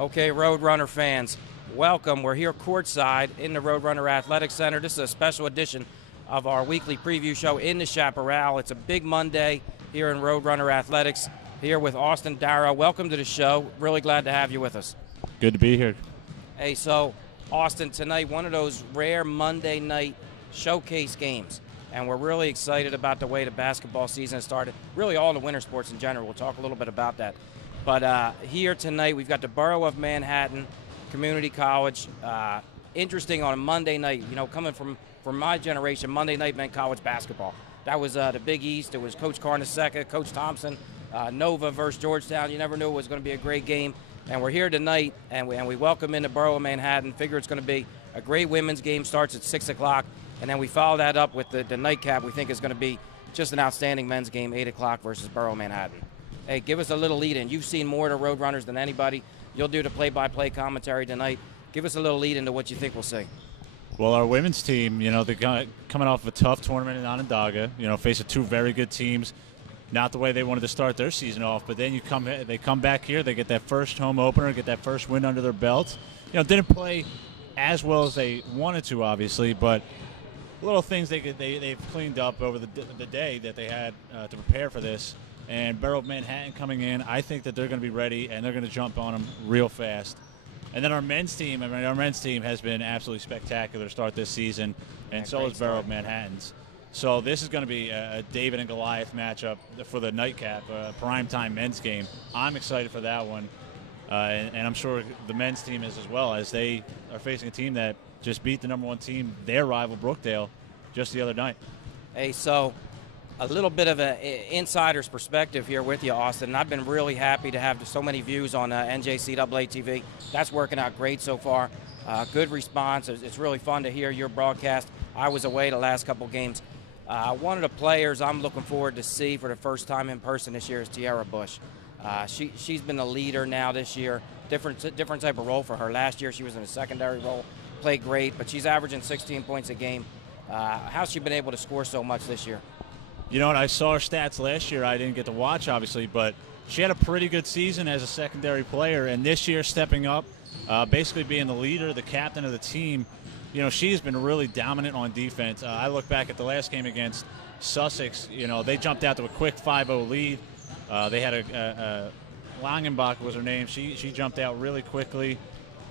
Okay, Roadrunner fans, welcome. We're here courtside in the Roadrunner Athletic Center. This is a special edition of our weekly preview show in the Chaparral. It's a big Monday here in Roadrunner Athletics, here with Austin Darrow. Welcome to the show. Really glad to have you with us. Good to be here. Hey, so Austin, tonight, one of those rare Monday night showcase games, and we're really excited about the way the basketball season has started, really all the winter sports in general. We'll talk a little bit about that. But here tonight, we've got the Borough of Manhattan Community College. Interesting on a Monday night, you know, coming from my generation, Monday night meant college basketball. That was the Big East. It was Coach Carnesecca, Coach Thompson, Nova versus Georgetown. You never knew it was going to be a great game. And we're here tonight, and we welcome in the Borough of Manhattan. Figure it's going to be a great women's game. Starts at 6 o'clock, and then we follow that up with the nightcap. We think is going to be just an outstanding men's game, 8 o'clock versus Borough of Manhattan. Hey, give us a little lead-in. You've seen more of the Roadrunners than anybody. You'll do the play-by-play commentary tonight. Give us a little lead into what you think we'll see. Well, our women's team, you know, they're coming off of a tough tournament in Onondaga, you know, facing two very good teams. Not the way they wanted to start their season off, but then they come back here, they get that first home opener, get that first win under their belt. You know, didn't play as well as they wanted to, obviously, but little things they've cleaned up over the day that they had to prepare for this. And Borough of Manhattan coming in, I think that they're going to be ready, and they're going to jump on them real fast. And then our men's team, our men's team has been absolutely spectacular to start this season, and so is Borough of Manhattan's. So this is going to be a David and Goliath matchup for the nightcap, a primetime men's game. I'm excited for that one, and I'm sure the men's team is as well, as they are facing a team that just beat the #1 team, their rival Brookdale, just the other night. Hey, so a little bit of an insider's perspective here with you, Austin. And I've been really happy to have so many views on NJCAA TV. That's working out great so far. Good response. It's really fun to hear your broadcast. I was away the last couple games. One of the players I'm looking forward to see for the first time in person this year is Tiara Bush. She's been a leader now this year. Different type of role for her. Last year she was in a secondary role, played great, but she's averaging 16 points a game. How's she been able to score so much this year? You know what, I saw her stats last year. I didn't get to watch, obviously, but she had a pretty good season as a secondary player, and this year stepping up, basically being the leader, the captain of the team. You know, she's been really dominant on defense. I look back at the last game against Sussex. You know, they jumped out to a quick 5-0 lead. They had a Langenbach was her name. She jumped out really quickly,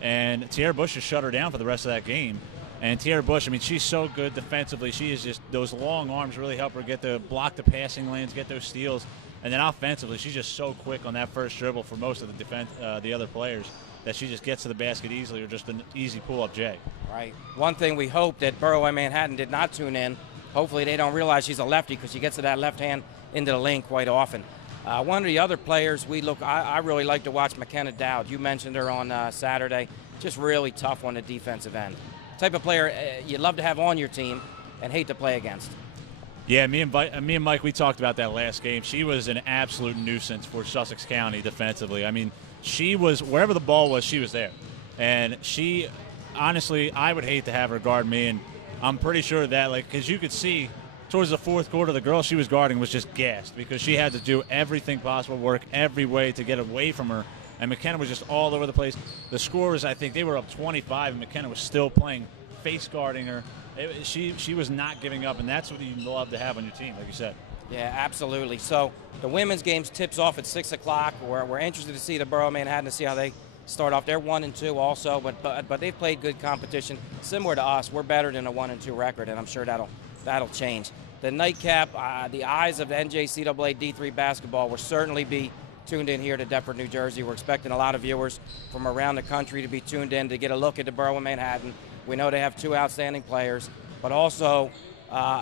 and Tiara Bush just shut her down for the rest of that game. And Tiara Bush, I mean, she's so good defensively. She is just, those long arms really help her get to block the passing lanes, get those steals. And then offensively, she's just so quick on that first dribble for most of the defense, the other players, that she just gets to the basket easily, or just an easy pull-up J. Right. One thing we hope that Borough of Manhattan did not tune in. Hopefully they don't realize she's a lefty, because she gets to that left hand into the lane quite often. One of the other players I really like to watch, McKenna Dowd. You mentioned her on Saturday. Just really tough on the defensive end. Type of player you love to have on your team and hate to play against. Yeah, me and Mike, we talked about that last game. She was an absolute nuisance for Sussex County defensively. I mean, she was, wherever the ball was, she was there. And she, honestly, I would hate to have her guard me. And I'm pretty sure that, like, because you could see towards the fourth quarter, the girl she was guarding was just gassed, because she had to do everything possible, work every way to get away from her. And McKenna was just all over the place. The scores, I think, they were up 25, and McKenna was still playing, face guarding her. She was not giving up, and that's what you love to have on your team, like you said. Yeah, absolutely. So the women's games tips off at 6 o'clock. We're interested to see the Borough of Manhattan, to see how they start off. They're 1-2 also, but they've played good competition. Similar to us, we're better than a 1-2 record, and I'm sure that'll change. The nightcap, the eyes of NJCAA D3 basketball will certainly be tuned in here to Deptford, New Jersey. We're expecting a lot of viewers from around the country to be tuned in to get a look at the Borough of Manhattan. We know they have two outstanding players, but also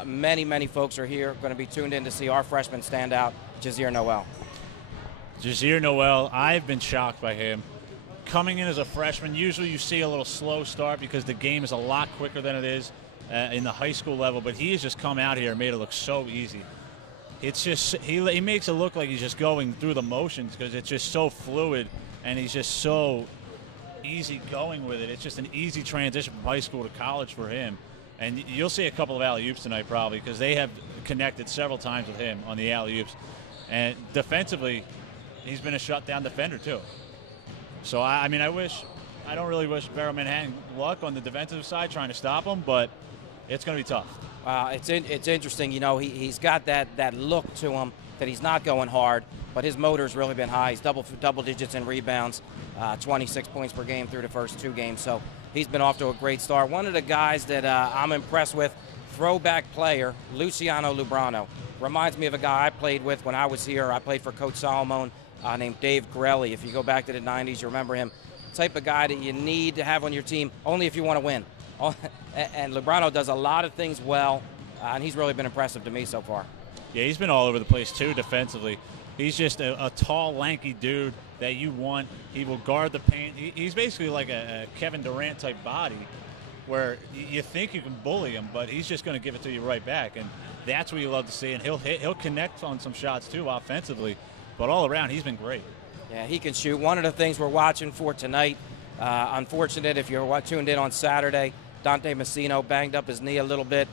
many folks are here going to be tuned in to see our freshman standout, Jazeer Noel. Jazeer Noel, I've been shocked by him. Coming in as a freshman, usually you see a little slow start because the game is a lot quicker than it is in the high school level, but he has just come out here and made it look so easy. It's just, he makes it look like he's just going through the motions, because it's just so fluid, and he's just so easy going with it. It's just an easy transition from high school to college for him. And you'll see a couple of alley-oops tonight probably, because they have connected several times with him on the alley-oops. And defensively, he's been a shutdown defender too. So, I mean, I don't really wish Barrow Manhattan luck on the defensive side trying to stop him, but it's going to be tough. It's interesting. You know, he's got that look to him that he's not going hard, but his motor's really been high. He's double digits in rebounds, 26 points per game through the first 2 games. So he's been off to a great start. One of the guys that I'm impressed with, throwback player, Luciano Lubrano. Reminds me of a guy I played with when I was here. I played for Coach Solomon named Dave Corelli. If you go back to the 90s, you remember him. Type of guy that you need to have on your team only if you want to win. And Lubrano does a lot of things well, and he's really been impressive to me so far. Yeah, he's been all over the place, too, defensively. He's just a tall, lanky dude that you want. He will guard the paint. He's basically like a Kevin Durant-type body where you think you can bully him, but he's just going to give it to you right back. And that's what you love to see. And he'll connect on some shots, too, offensively. But all around, he's been great. Yeah, he can shoot. One of the things we're watching for tonight, unfortunate if you're tuned in on Saturday, Dante Messino banged up his knee a little bit.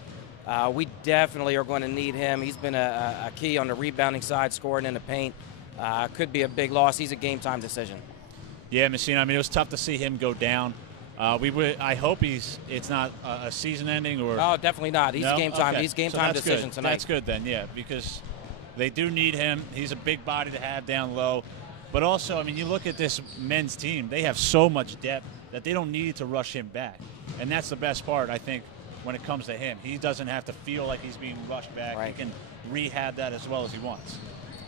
We definitely are going to need him. He's been a key on the rebounding side, scoring in the paint. Could be a big loss. He's a game-time decision. Yeah, Messino, I mean, it was tough to see him go down. I hope it's not a season ending or. No, definitely not. He's no? game-time. Okay. He's game-time decision good. tonight. That's good then, yeah, because they do need him. He's a big body to have down low. But also, I mean, you look at this men's team, they have so much depth that they don't need to rush him back. And that's the best part, I think, when it comes to him. He doesn't have to feel like he's being rushed back. Right. He can rehab that as well as he wants.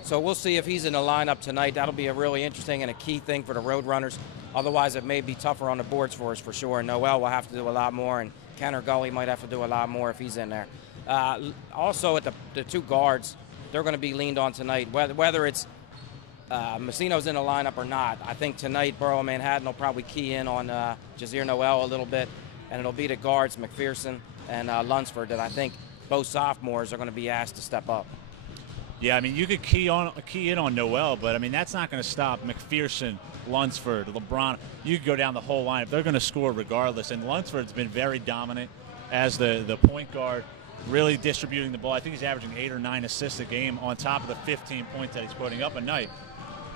So we'll see if he's in the lineup tonight. That'll be a really interesting and a key thing for the Roadrunners. Otherwise, it may be tougher on the boards for us for sure. Noel will have to do a lot more, and Kenner Gully might have to do a lot more if he's in there. Also, at the 2 guards, they're going to be leaned on tonight. Whether it's Messino's in the lineup or not, I think tonight Barrow Manhattan will probably key in on Jazir Noel a little bit, and it'll be the guards, McPherson and Lunsford, that I think both sophomores are going to be asked to step up. Yeah, I mean, you could key in on Noel, but, I mean, that's not going to stop McPherson, Lunsford, LeBron. You could go down the whole lineup. They're going to score regardless, and Lunsford's been very dominant as the point guard, really distributing the ball. I think he's averaging 8 or 9 assists a game on top of the 15 points that he's putting up a night.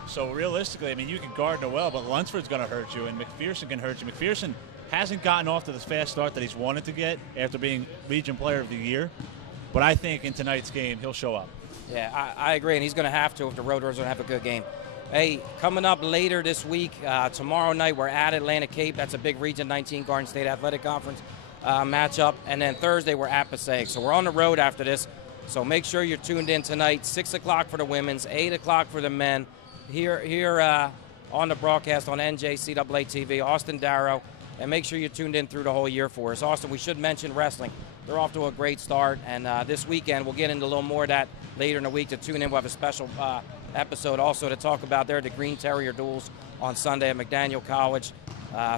So realistically, I mean, you can guard Noel, but Lunsford's going to hurt you, and McPherson can hurt you. McPherson hasn't gotten off to the fast start that he's wanted to get after being Region Player of the Year, but I think in tonight's game he'll show up. Yeah, I agree, and he's going to have to if the Roadrunners are going to have a good game. Hey, coming up later this week, tomorrow night we're at Atlantic Cape. That's a big Region 19 Garden State Athletic Conference matchup, and then Thursday we're at Passaic. So we're on the road after this, so make sure you're tuned in tonight. 6 o'clock for the women's, 8 o'clock for the men. Here on the broadcast on NJCAA TV, Austin Darrow, and make sure you're tuned in through the whole year for us. Austin, we should mention wrestling. They're off to a great start, and this weekend we'll get into a little more of that later in the week. To tune in, we'll have a special episode also to talk about the Green Terrier duels on Sunday at McDaniel College.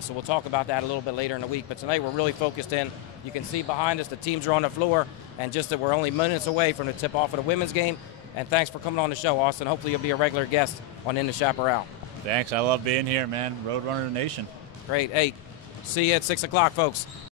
So we'll talk about that a little bit later in the week. But tonight we're really focused in. You can see behind us the teams are on the floor, and just that we're only minutes away from the tip-off of the women's game. And thanks for coming on the show, Austin. Hopefully you'll be a regular guest on In the Chaparral. Thanks. I love being here, man. Roadrunner Nation. Great. Hey, see you at 6 o'clock, folks.